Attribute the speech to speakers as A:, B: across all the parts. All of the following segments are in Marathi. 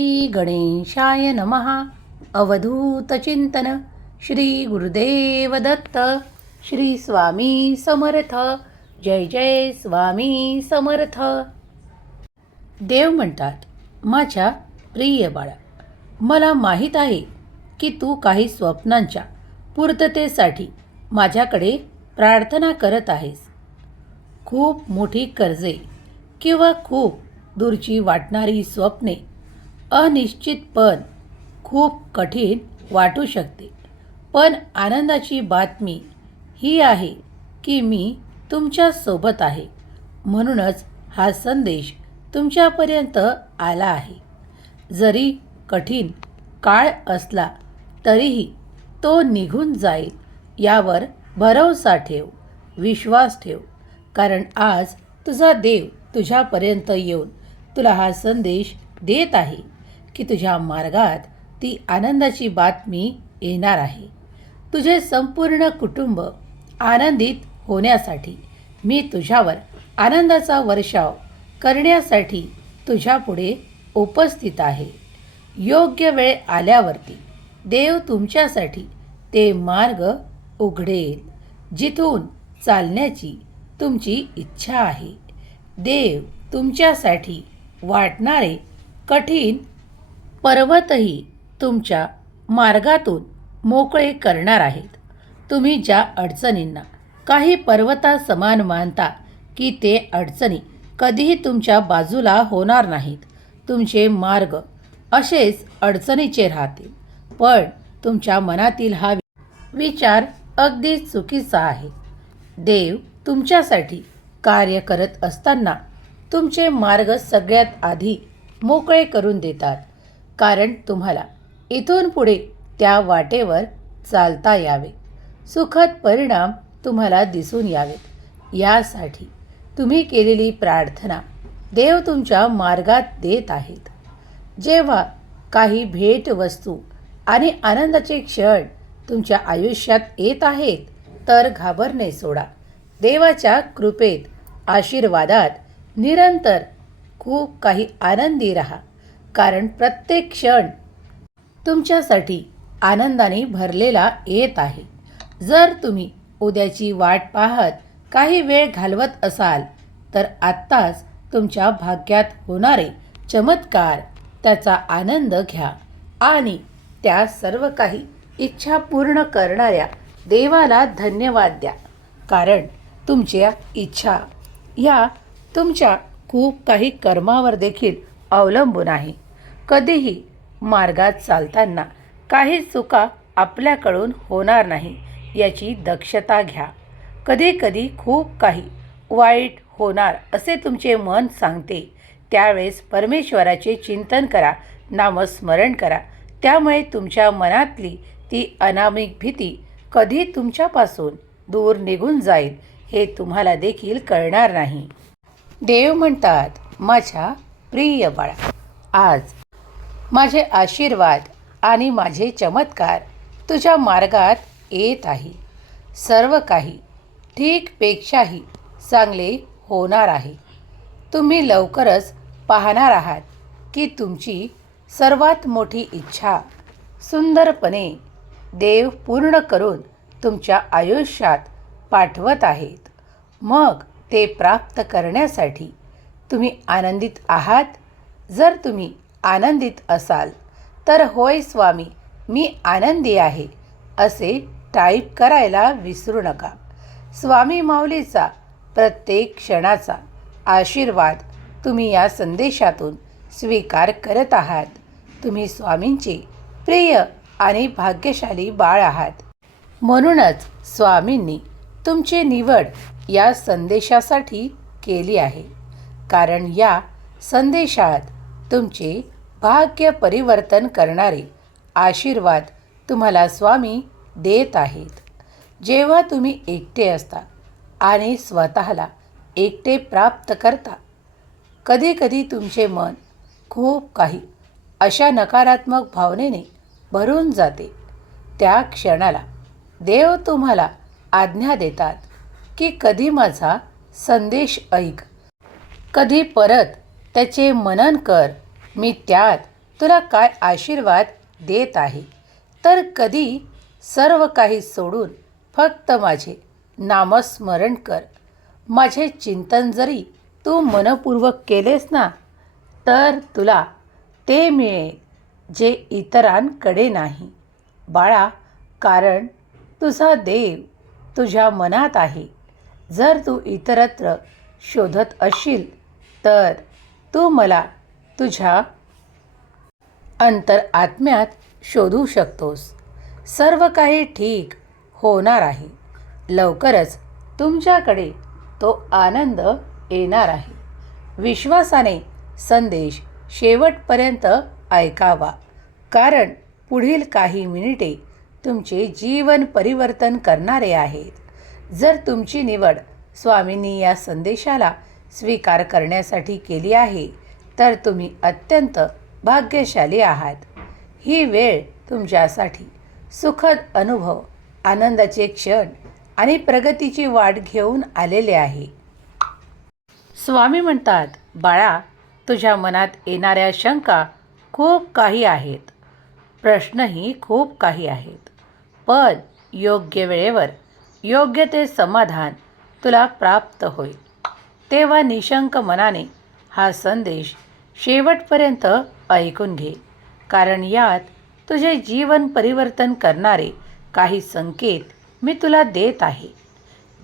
A: श्री गणेशाय नमः. अवधूतचिंतन श्री गुरुदेव दत्त श्री स्वामी समर्थ. जय जय स्वामी समर्थ. देव म्हणतात माझ्या प्रिय बाळा मला माहीत आहे की तू काही स्वप्नांच्या पूर्ततेसाठी माझ्याकडे प्रार्थना करत आहेस. खूप मोठी कर्जे किंवा खूप दूरची वाटणारी स्वप्ने अनिश्चितपण खूप कठीण वाटू शकते. पण आनंदाची बातमी ही आहे की मी तुमच्यासोबत आहे. म्हणूनच हा संदेश तुमच्यापर्यंत आला आहे. जरी कठीण काळ असला तरीही तो निघून जाईल यावर भरवसा ठेव विश्वास ठेव. कारण आज तुझा देव तुझ्यापर्यंत येऊन तुला हा संदेश देत आहे. की तुझ्या मार्गात ती आनंदाची बातमी येणार आहे. तुझे संपूर्ण कुटुंब आनंदित होण्यासाठी मी तुझ्यावर आनंदाचा वर्षाव करण्यासाठी तुझ्यापुढे उपस्थित आहे. योग्य वेळ आल्यावरती देव तुमच्यासाठी ते मार्ग उघडेल जिथून चालण्याची तुमची इच्छा आहे. देव तुमच्यासाठी वाटणारे कठीण पर्वतही तुमच्या मार्गातून मोकळे करणार आहेत. तुम्ही ज्या अडचणींना काही पर्वता समान मानता की ते अडचणी कधीही तुमच्या बाजूला होणार नाहीत. तुमचे मार्ग असेच अडचणीचे राहतील. पण तुमच्या मनातील हा विचार अगदी चुकीचा आहे. देव तुमच्यासाठी कार्य करत असताना तुमचे मार्ग सगळ्यात आधी मोकळे करून देतात. कारण तुम्हाला. इथून पुढे त्या वाटेवर चालता यावे. सुखद परिणाम तुम्हाला दिसून यावेत. यासाठी तुम्ही केलेली प्रार्थना देव तुमच्या मार्गात देत आहेत. जेव्हा काही भेटवस्तू आणि आनंदाचे क्षण तुमच्या आयुष्यात येत आहेत तर घाबरणे सोडा. देवाच्या कृपेत आशीर्वादात निरंतर खूप काही आनंदी राहा. कारण प्रत्येक क्षण तुमच्यासाठी आनंदाने भरलेला येत आहे. जर तुम्ही उद्याची वाट पाहत काही वेळ घालवत असाल तर आत्ताच तुमच्या भाग्यात होणारे चमत्कार त्याचा आनंद घ्या आणि त्या सर्व काही इच्छा पूर्ण करणाऱ्या देवाला धन्यवाद द्या. कारण तुमच्या इच्छा या तुमच्या खूप काही कर्मावर देखील अवलंबून आहे. कधीही मार्गात चालताना काही चुका आपल्याकडून होणार नाही याची दक्षता घ्या. कधीकधी खूप काही वाईट होणार असे तुमचे मन सांगते. त्यावेळेस परमेश्वराचे चिंतन करा नामस्मरण करा. त्यामुळे तुमच्या मनातली ती अनामिक भीती कधी तुमच्यापासून दूर निघून जाईल हे तुम्हाला देखील कळणार नाही. देव म्हणतात माझ्या प्रिय बाळा आज माझे आशीर्वाद आणि माझे चमत्कार तुझ्या मार्गात येत आहे. सर्व काही ठीकपेक्षाही चांगले होणार आहे. तुम्ही लवकरच पाहणार आहात की तुमची सर्वात मोठी इच्छा सुंदरपणे देव पूर्ण करून तुमच्या आयुष्यात पाठवत आहेत. मग ते प्राप्त करण्यासाठी तुम्ही आनंदित आहात. जर तुम्ही आनंदित असाल तर होय स्वामी मी आनंदी आहे असे टाईप करायला विसरू नका. स्वामी माऊलीचा प्रत्येक क्षणाचा आशीर्वाद तुम्ही या संदेशातून स्वीकार करत आहात. तुम्ही स्वामींचे प्रिय आणि भाग्यशाली बाळ आहात. म्हणूनच स्वामींनी तुमची निवड या संदेशासाठी केली आहे. कारण या संदेशात तुमचे भाग्य परिवर्तन करणारे आशीर्वाद तुम्हाला स्वामी देत आहेत. जेव्हा तुम्ही एकटे असता आणि स्वतःला एकटे प्राप्त करता कधीकधी तुमचे मन खूप काही अशा नकारात्मक भावनेने भरून जाते. त्या क्षणाला देव तुम्हाला आज्ञा देतात की कधी माझा संदेश ऐक. कधी परत त्याचे मनन कर. मी त्यात तुला काय आशीर्वाद देत आहे? तर कधी सर्व काही सोडून फक्त माझे नामस्मरण कर. माझे चिंतन जरी तू मनपूर्वक केलेस ना तर तुला ते मिळेल जे इतरांकडे नाही. बाळा कारण तुझा देव तुझ्या मनात आहे. जर तू इतरत्र शोधत असशील तर तू मला तुझ्या अंतर आत्म्यात शोधू शकतोस. सर्व काही ठीक होणार आहे. लवकरच तुमच्याकडे तो आनंद येणार आहे. विश्वासाने संदेश शेवटपर्यंत ऐकावा. कारण पुढील काही मिनिटे तुमचे जीवन परिवर्तन करणारे आहेत. जर तुमची निवड स्वामींनी या संदेशाला स्वीकार करण्यासाठी केली आहे तर तुम्ही अत्यंत भाग्यशाली आहात. ही वेळ तुमच्यासाठी सुखद अनुभव आनंदाचे क्षण आणि प्रगतीची वाट घेऊन आलेले आहे. स्वामी म्हणतात बाळा तुझ्या मनात येणाऱ्या शंका खूप काही आहेत. प्रश्नही खूप काही आहेत. पण योग्य वेळेवर योग्य ते समाधान तुला प्राप्त होईल. तेव्हा निशंक मनाने हा संदेश शेवटपर्यंत ऐकून घे. कारण यात तुझे जीवन परिवर्तन करणारे काही संकेत मी तुला देत आहे.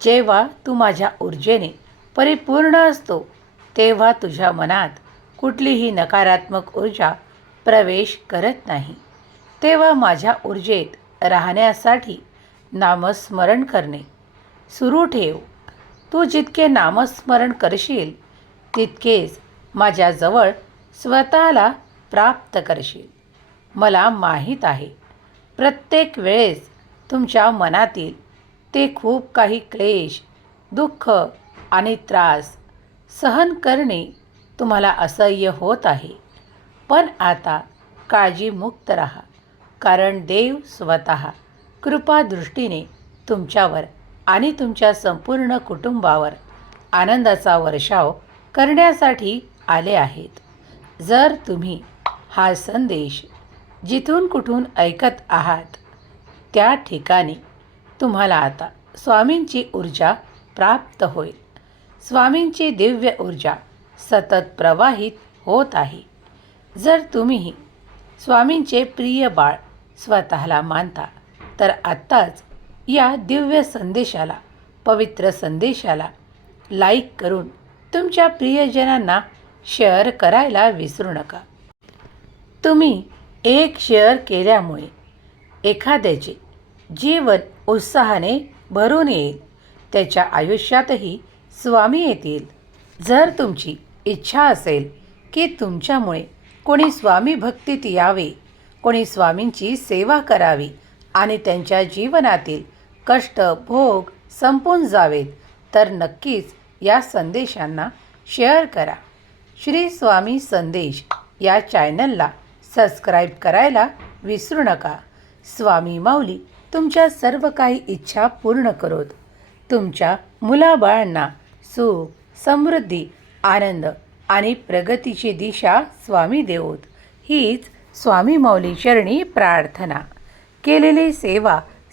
A: जेव्हा तू माझ्या ऊर्जेने परिपूर्ण असतो तेव्हा तुझ्या मनात कुठलीही नकारात्मक ऊर्जा प्रवेश करत नाही. तेव्हा माझ्या ऊर्जेत राहण्यासाठी नामस्मरण करणे. सुरू ठेव. तू जितके नामस्मरण करशील तितकेच माझ्याजवळ स्वतःला प्राप्त करशील. मला माहीत आहे प्रत्येक वेळेस तुमच्या मनातील ते खूप काही क्लेश दुःख आणि त्रास सहन करणे तुम्हाला असह्य होत आहे. पण आता काळजीमुक्त राहा कारण देव स्वतः कृपादृष्टीने तुमच्यावर आणि तुमच्या संपूर्ण कुटुंबावर आनंदाचा वर्षाव करण्यासाठी आले आहेत. जर तुम्ही हा संदेश जिथून कुठून ऐकत आहात त्या ठिकाणी तुम्हाला आता स्वामींची ऊर्जा प्राप्त होईल. स्वामींची दिव्य ऊर्जा सतत प्रवाहित होत आहे. जर तुम्हीही स्वामींचे प्रिय बाळ स्वतःला मानता तर आत्ताच या दिव्य संदेशाला पवित्र संदेशाला लाईक करून तुमच्या प्रियजनांना शेअर करायला विसरू नका. तुम्ही एक शेअर केल्यामुळे एखाद्याचे जीवन उत्साहाने भरून येईल. त्याच्या आयुष्यातही स्वामी येतील. जर तुमची इच्छा असेल की तुमच्यामुळे कोणी स्वामी भक्तीत यावे कोणी स्वामींची सेवा करावी आणि त्यांच्या जीवनातील कष्ट भोग संपून जावेत. तर नक्कीच या संदेशांना शेअर करा. श्री स्वामी संदेश या चॅनलला सबस्क्राईब करायला विसरू नका. स्वामी माऊली तुमच्या सर्व काही इच्छा पूर्ण करोत. तुमच्या मुलाबाळांना सुख समृद्धी आनंद आणि प्रगतीची दिशा स्वामी देवोत. हीच स्वामी माऊली चरणी प्रार्थना. केलेली सेवा